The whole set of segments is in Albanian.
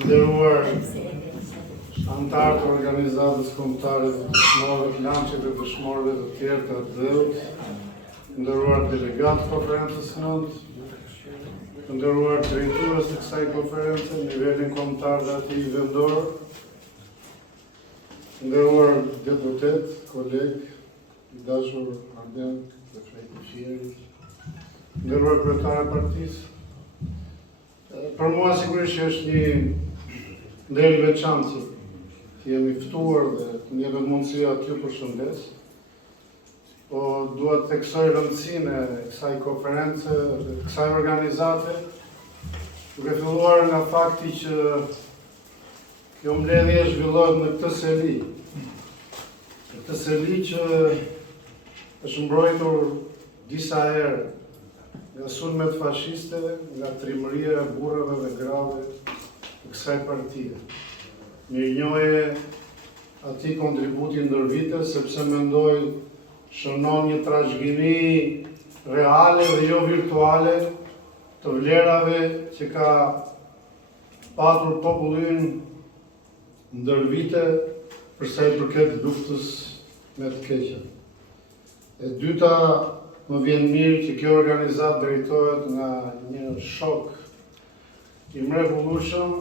Nderuar antarë të organizatës kombëtare të dëshmorëve, bilançeve të dëshmorëve të tjerë të ATD-ut, nderuar delegatë të konferencës së nëntë, nderuar drejtues të kësaj konference, nivelin kombëtar dhe atij vendor, nderuar deputet, kolegë, i dashur Arben, prefekti i Firit, nderuar kryetare e partisë. Për mua sigurisht që është një nder i veçantë që jemi ftuar dhe të më jepet mundësia t'ju përshëndes. Po dua të theksoj rëndësinë e kësaj konference dhe kësaj organizate, duke filluar nga fakti që kjo mbledhje zhvillohet në këtë seli. Këtë seli që është mbrojtur disa herë nga sulmet fashiste, nga trimëria e burrave dhe grave të kësaj partie. Mirënjohje atij kontributi ndër vite, sepse mendoj shënon një trashëgimi reale dhe jo virtuale të vlerave që ka patur populli ynë ndër vite për sa i përket luftës me të keqen. E dyta, më vjen mirë që kjo organizat drejtohet nga një shok i mrekullueshëm,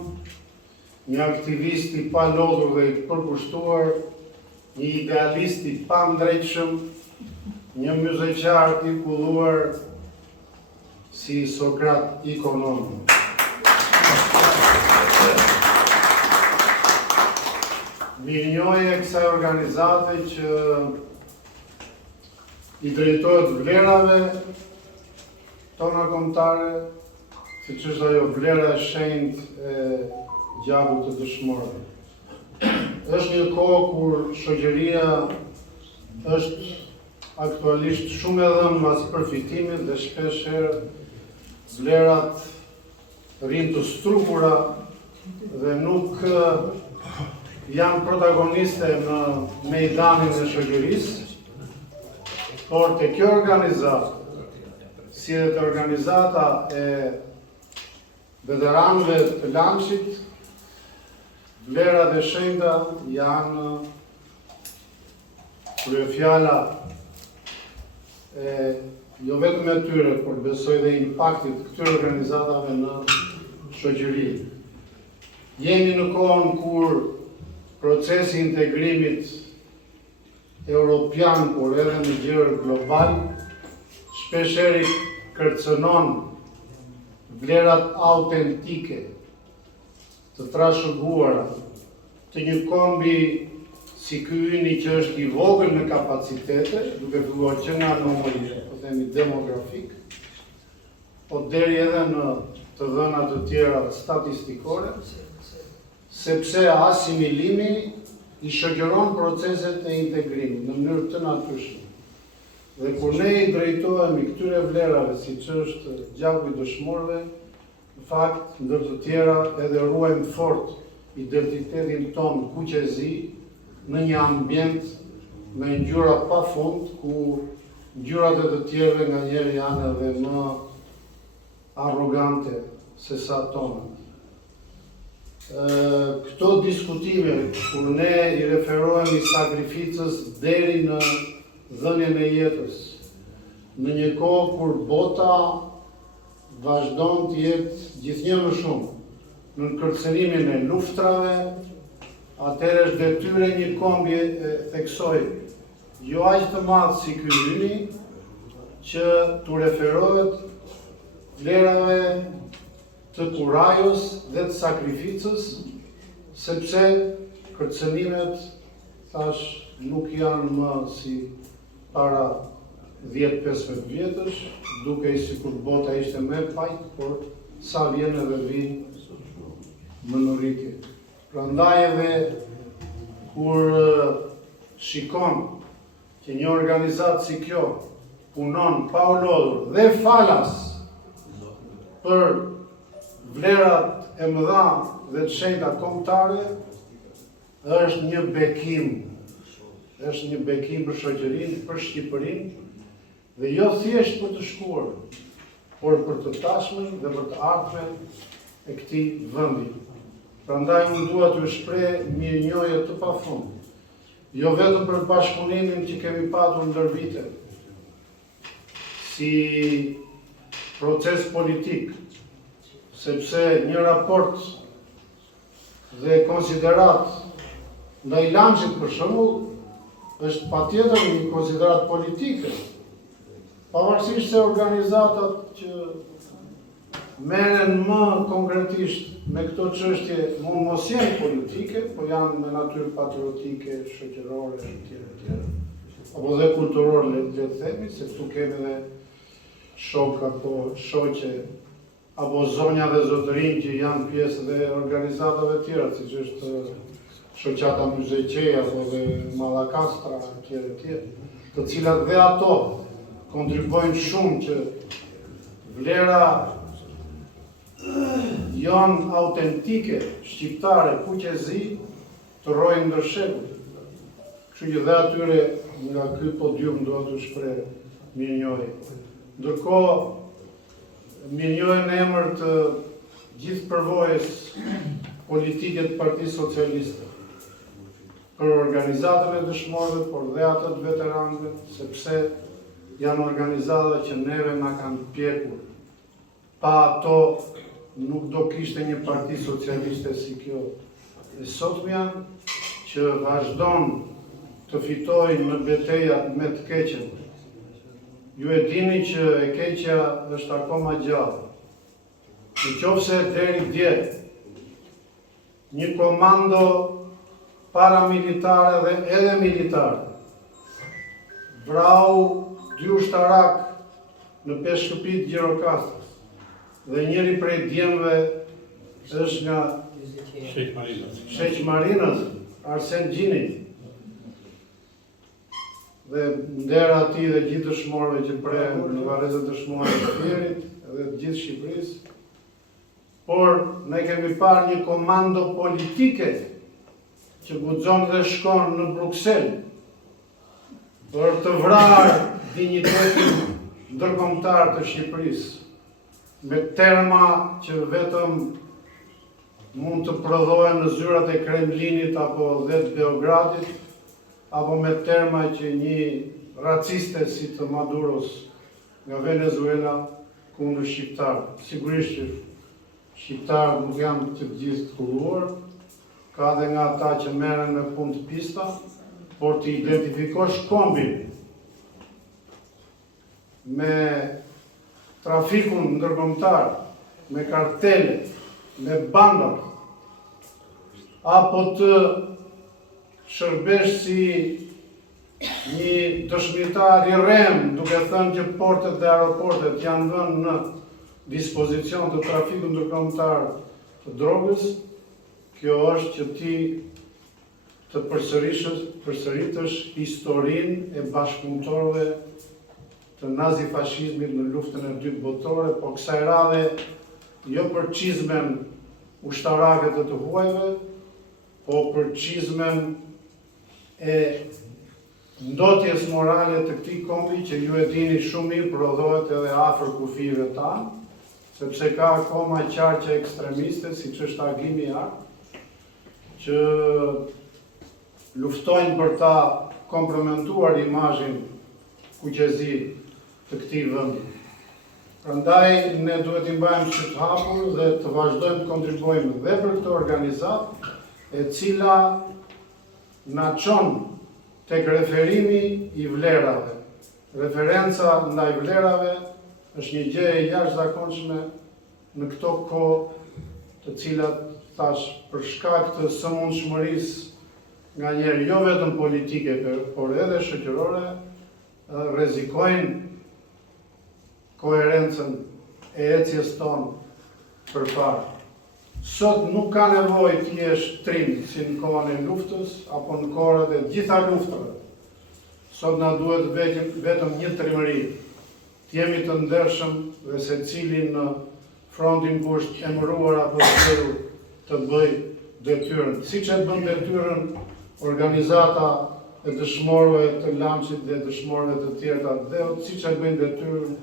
një aktivist i pa lodhur dhe i përkushtuar, një idealist i pandrejtshëm, një myzeqar i kulluar si Sokrat ikonom. Mirënjohje kësaj organizate që i drejtohet vlerave tona kombëtare, siç është ajo vlera e shenjtë e gjakut të dëshmorëve. Është një kohë kur shoqëria është aktualisht shumë e dhënë mbas përfitimit dhe shpesh herë vlerat rrinë të strukura dhe nuk janë protagoniste në mejdanin e shoqërisë. Por të kjo organizatë, si dhe të organizata e veteranëve të Lançit, vlerat e shenjta janë kryefjala jo vetëm e tyre, por besoj dhe impaktit të këtyre organizatave në shoqëri. Jemi në kohën kur procesi i integrimit europian, por edhe në gjerë global, shpeshherë kërcënon vlerat autentike të trashëguara të një kombi si ky yni që është i vogël në kapacitete, duke filluar që nga numri, po themi demografik, po deri edhe në të dhëna të tjera statistikore, sepse asimilimi i shoqëron proceset e integrimit në mënyrë të natyrshme. Dhe kur ne i drejtohemi këtyre vlerave, siç është gjaku i dëshmorëve, në fakt, ndër të tjera, edhe ruajmë fort identitetin ton kuqezi në një ambient me ngjyra pafund, ku ngjyrat e të tjerëve nganjëherë janë edhe më arrogante se sa tonat. Këto diskutime, kur ne i referohemi sakrificës deri në dhënien e jetës, në një kohë kur bota vazhdon të jetë gjithnjë më shumë në kërcënimin e luftrave, atëherë është detyrë një kombi, theksoj, jo aq të madh si ky yni, që t'u referohet vlerave të kurajos dhe të sakrificës, sepse kërcënimet, thash, nuk janë më si para 10-15 vjetësh, duke sikur bota ishte me pajt, por sa vjen edhe vi më në rritje. Prandaj edhe kur shikon që një organizatë si kjo punon pa u lodhur dhe falas për vlerat e mëdha dhe të shenjta kombëtare, është një bekim për shoqërinë, për Shqipërinë, dhe jo thjesht për të shkuar, por për të tashmen dhe për të ardhmen e këtij vendi. Prandaj unë dua t'ju shpreh mirënjohje të pafund. Jo vetëm për bashkëpunimin që kemi patur ndër vite, si proces politik, sepse një raport dhe konsiderat ndaj Lançit për shembull është patjetër një konsiderat politike, pavarësisht se organizatat që merren më konkretisht me këto çështje mund mos jenë politike, po janë me natyrë patriotike, shoqërore etj. Apo dhe kulturore, le të themi, se këtu kemi edhe shok apo shoqe apo zonja dhe zotërinj që janë pjesë dhe organizatave tjera, siç është shoqata Myzeqej apo dhe Mallakastra etj. Të cilat dhe ato kontribuojnë shumë që vlera janë autentike, shqiptare, fuqezi, të rrojnë ndër shekuj. Kështu që dhe atyre nga ky podium do t'u shpreh mirënjohje. Ndërkohë, mirënjohje në emër të gjithë përvojës politike të Partisë Socialiste, për organizatën e dëshmorëve, por dhe ato të veteranëve, sepse janë organizata që neve na kanë pjekur. Pa ato nuk do kishte një parti socialiste si kjo. E sotme janë që vazhdon të fitojnë në betejat me të keqen. Ju e dini që e keqja është akoma gjallë. Nëse deri dje një komando paramilitare dhe edhe militare vrau 2 ushtarak në peshkëpit Gjirokastër. Dhe njëri prej djemve është nga Sheq Marinës, Arsen Gjini. Dhe nder atij dhe gjithë dëshmorëve që prehen në varrezat dëshmore të Fierit dhe të gjithë Shqipërisë. Por ne kemi parë një komando politike që guxon dhe shkon në Bruksel për të vrarë dinjitetin ndërkombëtar të Shqipërisë, me terma që vetëm mund të prodhohen në zyrat e Kremlinit apo dhe të Beogradit, apo me terma që një raciste si të Maduros nga Venezuela kundër shqiptarë. Sigurisht që shqiptarë nuk janë të gjithë të kulluar, ka dhe nga ata që merren me punë të pista, por të identifikosh kombin me trafikun ndërkombëtar, me kartele, me bandat, apo të shërbesh si një dëshmitar i rrem, duke thënë që portet dhe aeroportet janë vënë në dispozicion të trafikut ndërkombëtar të drogës, kjo është që ti të përsëritësh historinë e bashkëpunëtorëve të nazifashizmit në luftën e dytë botërore, po kësaj radhe jo për çizmen ushtarake të huajve, po për çizmen e ndotjes morale të këtij kombi që ju e dini shumë mirë prodhohet edhe afër kufive tanë, sepse ka akoma qarqe ekstremiste, siç është Agimi i Art, që luftojnë për ta kompromentuar imazhin fuqezi të këtij vendi. Prandaj ne duhet i mbajmë syt hapur dhe të vazhdojmë të kontribuojmë dhe për këtë organizatë, e cila na çon tek referimi i vlerave. Referenca ndaj vlerave është një gjë e jashtëzakonshme në këto kohë, të cilat thash për shkak të sëmundshmërisë nganjëherë jo vetëm politike, por edhe shoqërore, rrezikojnë koherencën e ecjes tonë përpara. Sot nuk ka nevojë të jesh trim si në kohën e luftës apo në kohët e gjitha luftave. Sot na duhet vetëm një trimëri, të jemi të ndershëm dhe secili në frontin ku është emëruar apo zgjedhur të bëj detyrën, siç e bën detyrën organizata e dëshmorëve të Lançit dhe dëshmorëve të tjerë, dhe siç e bëjnë detyrën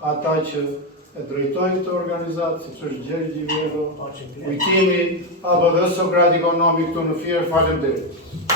ata që e drejtojnë këtë organizatë, si që është Gjeri Gjivero, kujtimi ABV Sokrat Ekonomik këtu në Fier, faleminderit.